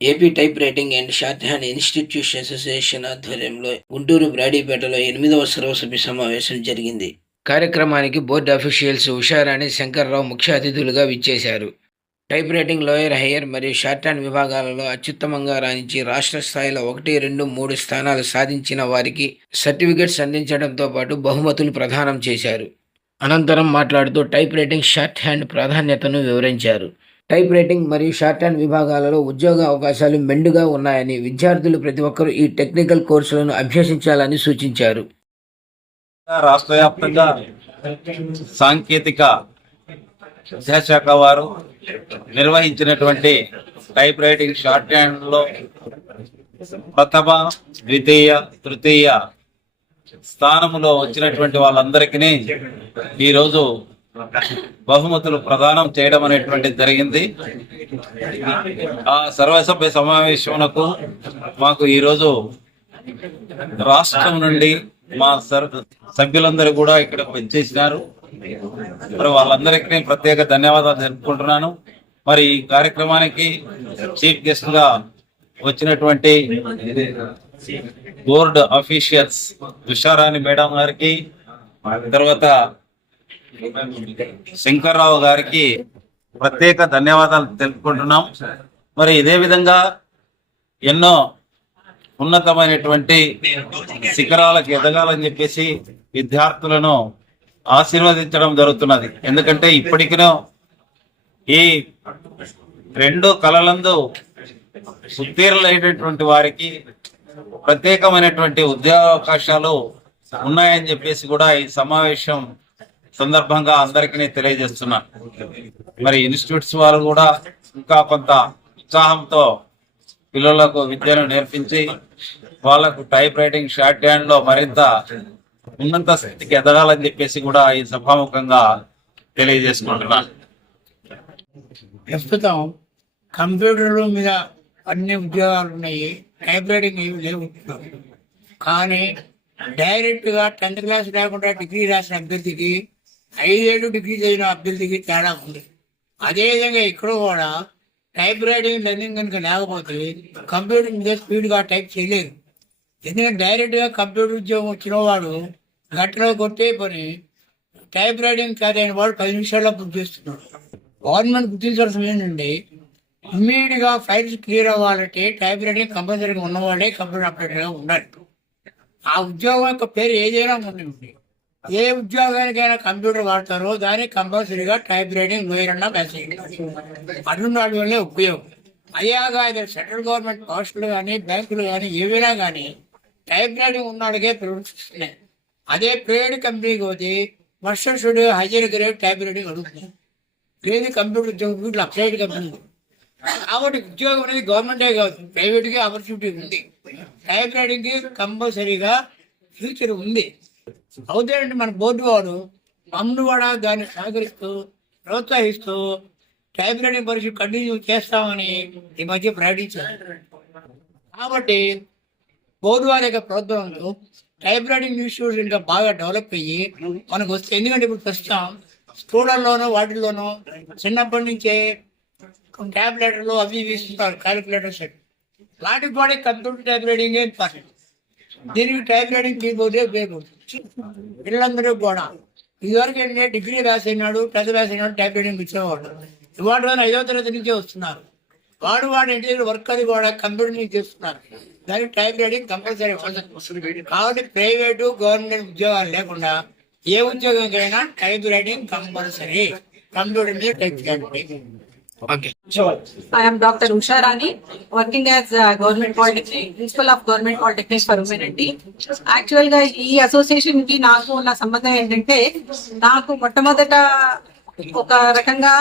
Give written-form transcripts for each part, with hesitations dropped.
AP type writing and short hand institution association ఆధ్వర్యంలో గుంటూరు బ్రాడీపేటలో 8వ సర్వసభ్య సమావేశం జరిగింది. కార్యక్రమానికి బోర్డు అఫీషియల్స్ ఉషారాణి, శంకర్రావు ముఖ్య అతిథులుగా విచ్చేశారు. టైప్ రైటింగ్, లోయర్, హయ్యర్ మరియు షార్ట్ హ్యాండ్ విభాగాలలో అత్యుత్తమంగా రాణించి రాష్ట్ర స్థాయిలో 1, 2, 3 స్థానాలు సాధించిన వారికి సర్టిఫికెట్స్ అందించడంతో పాటు బహుమతులు ప్రదానం చేశారు. అనంతరం మాట్లాడుతూ టైప్ రైటింగ్, షార్ట్ హ్యాండ్ ప్రాధాన్యతను వివరించారు. టైప్ రైటింగ్ మరియు షార్ట్ హ్యాండ్ విభాగాలలో ఉద్యోగ అవకాశాలు మెండుగా ఉన్నాయని, విద్యార్థులు ప్రతి ఒక్కరూ ఈ టెక్నికల్ కోర్సులను అభ్యసించాలని సూచించారు. రాష్ట్ర వ్యాప్తంగా సాంకేతిక విద్యాశాఖ వారు నిర్వహించినటువంటి టైప్ రైటింగ్, షార్ట్ హ్యాండ్ లో ప్రథమ, ద్వితీయ, తృతీయ స్థానములో వచ్చినటువంటి వాళ్ళందరికీ ఈరోజు బహుమతులు ప్రదానం చేయడం అనేటువంటిది జరిగింది. ఆ సర్వసభ్య సమావేశమునకు మాకు ఈరోజు రాష్ట్రం నుండి మా సభ్యులందరూ కూడా ఇక్కడ వచ్చేసినారు. మరి వాళ్ళందరికీ ప్రత్యేక ధన్యవాదాలు తెలుపుకుంటున్నాను. మరి ఈ కార్యక్రమానికి చీఫ్ గెస్ట్ గా వచ్చినటువంటి బోర్డు అఫీషియల్స్ ఉషారాణి మేడం గారికి, తర్వాత శంకర్రావు గారికి ప్రత్యేక ధన్యవాదాలు తెలుపుకుంటున్నాం. మరి ఇదే విధంగా ఎన్నో ఉన్నతమైనటువంటి శిఖరాలకు ఎదగాలని చెప్పేసి విద్యార్థులను ఆశీర్వదించడం జరుగుతున్నది. ఎందుకంటే ఇప్పటికినో ఈ 2 కళలందు ఉత్తీర్ణులైనటువంటి వారికి ప్రత్యేకమైనటువంటి ఉద్యోగావకాశాలు ఉన్నాయని చెప్పేసి కూడా ఈ సమావేశం సందర్భంగా అందరికీ తెలియజేస్తున్నా. మరి ఇన్స్టిట్యూట్స్ వారు కూడా ఇంకా కొంత ఉత్సాహంతో పిల్లలకు విద్యను నేర్పించి వాళ్లకు టైప్ రైటింగ్, షార్ట్ హ్యాండ్ లో మరింత ఉన్నత స్థితికి ఎదగాలని చెప్పేసి కూడా ఈ సభాముఖంగా తెలియజేసుకుంటున్నా. ప్రస్తుతం కంప్యూటర్ల మీద అన్ని ఉద్యోగాలు ఉన్నాయి, టైప్ రైటింగ్ ఏమి లేవు. కానీ డైరెక్ట్గా 10th క్లాస్ లేకుండా డిగ్రీ రాసిన అభ్యర్థికి, 5 ఏళ్ళు డిగ్రీ చదివిన అభ్యర్థికి తేడా ఉంది. అదేవిధంగా ఇక్కడ కూడా టైప్ రైటింగ్ లెర్నింగ్ కనుక లేకపోతే కంప్యూటర్ మీద స్పీడ్గా టైప్ చేయలేదు. ఎందుకంటే డైరెక్ట్గా కంప్యూటర్ ఉద్యోగం వచ్చిన వాడు గంటలో కొట్టే పని టైప్ రైటింగ్ కాదైన వాడు 10 నిమిషాల్లో పూర్తి చేస్తున్నాడు. గవర్నమెంట్ గుర్తించాల్సిన ఏంటంటే ఇమ్మీడియట్గా ఫైల్స్ క్లియర్ అవ్వాలంటే టైప్ రైటింగ్ కంపల్సరీగా ఉన్నవాడే కంప్యూటర్ ఆపరేటర్గా ఉండాలి. ఆ ఉద్యోగం యొక్క పేరు ఏదైనా ఉంది, ఏ ఉద్యోగానికైనా కంప్యూటర్ వాడతారో దానికి కంపల్సరీగా టైప్ రైటింగ్, లోయర్ అన్న మెసేజ్ అటువంటి వల్లే ఉపయోగం. అయ్యాగా ఇది సెంట్రల్ గవర్నమెంట్ పోస్టులు కానీ, బ్యాంకులు కానీ, ఏవైనా కానీ టైప్ రైటింగ్ ఉన్నాడికే ప్రవర్తిస్తున్నాయి. అదే ప్రైవేట్ కంపెనీకి పోతే మస్టర్ స్టూడియో, హైయర్ గ్రేడ్ టైప్ రైటింగ్ అడుగుతుంది. లేదు కంప్యూటర్ ఉద్యోగం వీటిలో ప్రైవేట్ కంపెనీ. కాబట్టి ఉద్యోగం అనేది గవర్నమెంటే కాదు, ప్రైవేట్గా ఆపర్చునిటీ ఉంది. టైప్ రైటింగ్కి కంపల్సరీగా ఫ్యూచర్ ఉంది. అవుతాయంటే మన బోర్డు వాడు మమ్మల్ని కూడా దాన్ని సహకరిస్తూ, ప్రోత్సహిస్తూ టైప్ రైటింగ్ పరీక్ష కంటిన్యూ చేస్తామని ఈ మధ్య ప్రకటించారు. కాబట్టి బోర్డు వారి యొక్క ప్రోత్సాహంతో టైప్ రైటింగ్ ఇన్స్టిట్యూట్ ఇంకా బాగా డెవలప్ అయ్యి మనకు వస్తే. ఎందుకంటే ఇప్పుడు ప్రస్తుతం స్కూళ్ళల్లోనూ వాటిల్లోనూ చిన్నప్పటి నుంచే ట్యాబ్లెట్లు అవి ఇస్తున్నారు, క్యాలిక్యులేటర్స్. వాటికి కూడా కంప్యూటర్ టైప్ రైటింగ్ ఇంపార్టెంట్. దీనికి టైప్ రైటింగ్ కీబోర్డే ఉపయోగపడుతుంది పిల్లలందరూ కూడా. ఇదివరకు ఏంటంటే డిగ్రీ రాసినాడు, 10th రాసినాడు, టైప్ రైటింగ్ ఇచ్చేవాడు. ఇవాళ 5వ తరగతి నుంచే వస్తున్నారు. వాడు ఇంటి వర్క్ అది కూడా కంప్యూటర్ నుంచి చేస్తున్నారు. దానికి టైప్ రైటింగ్ కంపల్సరీ అవసరం. కాబట్టి ప్రైవేటు, గవర్నమెంట్ ఉద్యోగాలు లేకుండా ఏ ఉద్యోగంకైనా టైప్ రైటింగ్ కంపల్సరీ. కంప్యూటర్ మీద టైప్ చేయండి. Okay. I am Dr. Usha Rani, working as Government Polytechnic, Principal of Government Polytechnic for Women. Actual గా ఈ అసోసియేషన్ కి నాకు ఉన్న సంబంధం ఏంటంటే, నాకు మొట్టమొదట ఒక రకంగా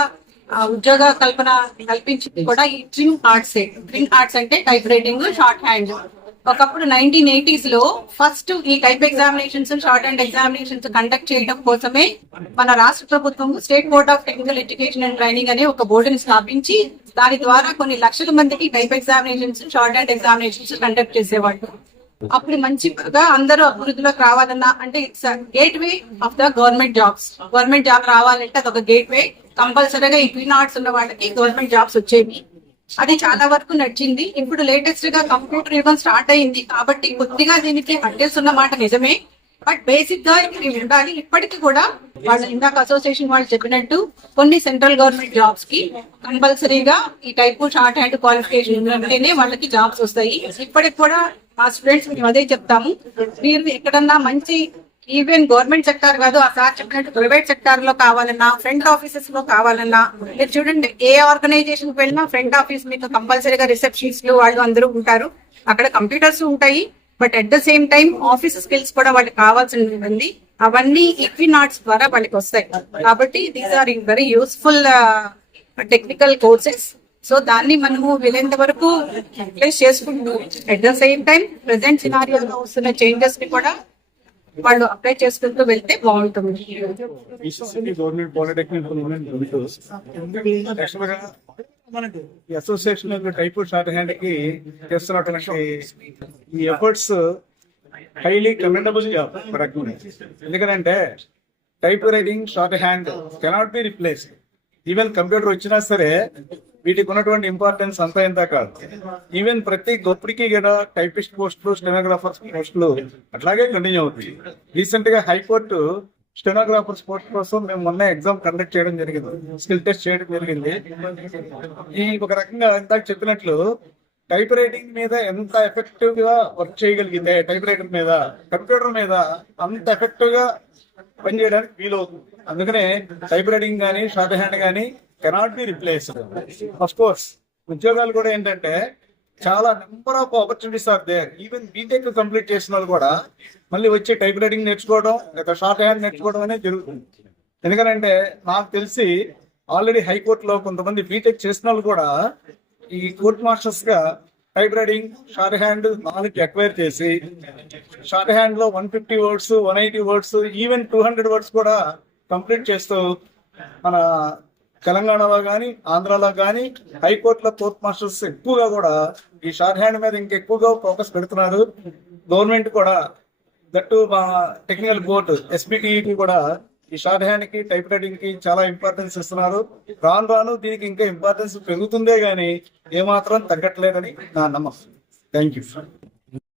ఉద్యోగ కల్పన కల్పించింది కూడా ఈ ట్రింగ్ ఆర్ట్స్ అంటే టైప్ రైటింగ్, షార్ట్ హ్యాండ్. ఒకప్పుడు 1980s లో ఫస్ట్ ఈ type examinations, short hand examinations conduct చేయడం కోసమే మన రాష్ట్ర ప్రభుత్వం state board of technical education and training అనే ఒక బోర్డుని స్థాపించి దాని ద్వారా కొన్ని లక్షల మందికి type examinations, short hand examinations conduct చేసేవాళ్ళు. అప్పుడు మంచిగా అందరూ అభివృద్ధిలోకి రావాలన్నా అంటే it's gate way of the government jobs. Government job రావాలంటే అదొక గేట్ వే. కంపల్సరీగా ఈ 3 నాట్స్ ఉన్న వాళ్ళకి గవర్నమెంట్ జాబ్స్ వచ్చేవి. అది చాలా వరకు నచ్చింది. ఇప్పుడు లేటెస్ట్ గా కంప్యూటర్ యుగం స్టార్ట్ అయింది కాబట్టి కొద్దిగా దీనికి అడ్డేస్తున్న మాట నిజమే. బట్ బేసిక్ గా ఇవి ఉండాలి. ఇప్పటికీ కూడా వాళ్ళు ఇందాక అసోసియేషన్ వాళ్ళు చెప్పినట్టు కొన్ని సెంట్రల్ గవర్నమెంట్ జాబ్స్ కి కంపల్సరీగా ఈ టైపు షార్ట్ హ్యాండ్ క్వాలిఫికేషన్ ఉంటేనే వాళ్ళకి జాబ్స్ వస్తాయి. ఇప్పటికి కూడా మా స్టూడెంట్స్ మేము అదే చెప్తాము, మీరు ఎక్కడన్నా మంచి ఈవెన్ గవర్నమెంట్ సెక్టార్ కాదు, ఆ సార్ చెప్పినట్టు ప్రైవేట్ సెక్టార్ లో కావాలన్నా, ఫ్రంట్ ఆఫీసెస్ లో కావాలన్నా, మీరు చూడండి ఏ ఆర్గనైజేషన్ కి వెళ్ళినా ఫ్రంట్ ఆఫీస్ మీకు కంపల్సరీగా రిసెప్షనిస్టులు వాళ్ళు అందరూ ఉంటారు. అక్కడ కంప్యూటర్స్ ఉంటాయి. But at the same time office skills కూడా వాళ్ళకి కావాల్సి ఉంటుంది. అవన్నీ ఈక్వినాట్స్ ద్వారా వాళ్ళకి వస్తాయి. కాబట్టి these are very useful technical courses. So దాన్ని మనము వీలైనంత వరకు యూటిలైజ్ చేసుకుంటూ at the same time present సినారియోలో వస్తున్న చేంజెస్ ని కూడా వాళ్ళు అప్లై చేసుకుంటూ వెళ్తే బాగుంటుంది. గవర్నమెంట్ పాలిటెక్నిక్ ఈ అసోసియేషన్ టైప్ షార్ట్ హ్యాండ్ కి చేస్తున్నటువంటి ఈ ఎఫర్ట్స్ హైలీ కమెండబుల్ జాబ్. ఎందుకంటే typewriting shorthand cannot be replace. Even computer వచ్చినా సరే వీటికి ఉన్నటువంటి ఇంపార్టెన్స్ అంతా ఇంత కాదు. ఈవెన్ ప్రతి గొప్పటికి కూడా టైపిస్ట్ పోస్టులు, స్టెనోగ్రాఫర్స్ పోస్టులు అట్లాగే కంటిన్యూ అవుతాయి. రీసెంట్ గా హైకోర్టు స్టెనోగ్రాఫర్స్ పోస్ట్ కోసం మేము మొన్న ఎగ్జామ్ కండక్ట్ చేయడం జరిగింది, స్కిల్ టెస్ట్ చేయడం జరిగింది. ఈ ఒక రకంగా ఇందాక చెప్పినట్లు టైప్ రైటింగ్ మీద ఎంత ఎఫెక్టివ్ గా వర్క్ చేయగలిగితే టైప్ రైటర్ మీద, కంప్యూటర్ మీద అంత ఎఫెక్టివ్ గా పనిచేయడానికి వీలవుతుంది. అందుకనే టైప్ రైటింగ్ కానీ షార్ట్ హ్యాండ్ కానీ cannot be replaced. Of course ఉద్యోగాలు కూడా ఏంటంటే చాలా number of opportunities are there. Even BTech complete చేసిన వాళ్ళు కూడా మళ్ళీ వచ్చి టైప్ రైటింగ్ నేర్చుకోవడం లేదా షార్ట్ హ్యాండ్ నేర్చుకోవడం అనేది జరుగుతుంది. ఎందుకంటే నాకు తెలిసి ఆల్రెడీ హైకోర్టులో కొంతమంది బీటెక్ చేసిన వాళ్ళు కూడా ఈ కోర్ట్ మాస్టర్స్ గా type writing, short hand knowledge acquire చేసి షార్ట్ హ్యాండ్ లో 150 వర్డ్స్, 180 వర్డ్స్, ఈవెన్ 200 వర్డ్స్ కూడా కంప్లీట్ చేస్తూ మన తెలంగాణలో కానీ ఆంధ్రాలో కానీ హైకోర్టులో కోర్ట్ మాస్టర్స్ ఎక్కువగా కూడా ఈ షార్ట్ హ్యాండ్ మీద ఇంకెక్కువగా ఫోకస్ పెడుతున్నారు. గవర్నమెంట్ కూడా దట్టు మా టెక్నికల్ బోర్డు SBTET కూడా ఈ షార్ట్ హ్యాండ్ కి టైప్ రైటింగ్ కి చాలా ఇంపార్టెన్స్ ఇస్తున్నారు. రాను రాను దీనికి ఇంకా ఇంపార్టెన్స్ పెరుగుతుందే గానీ ఏమాత్రం తగ్గట్లేదని నా నమ్మకం. Thank you.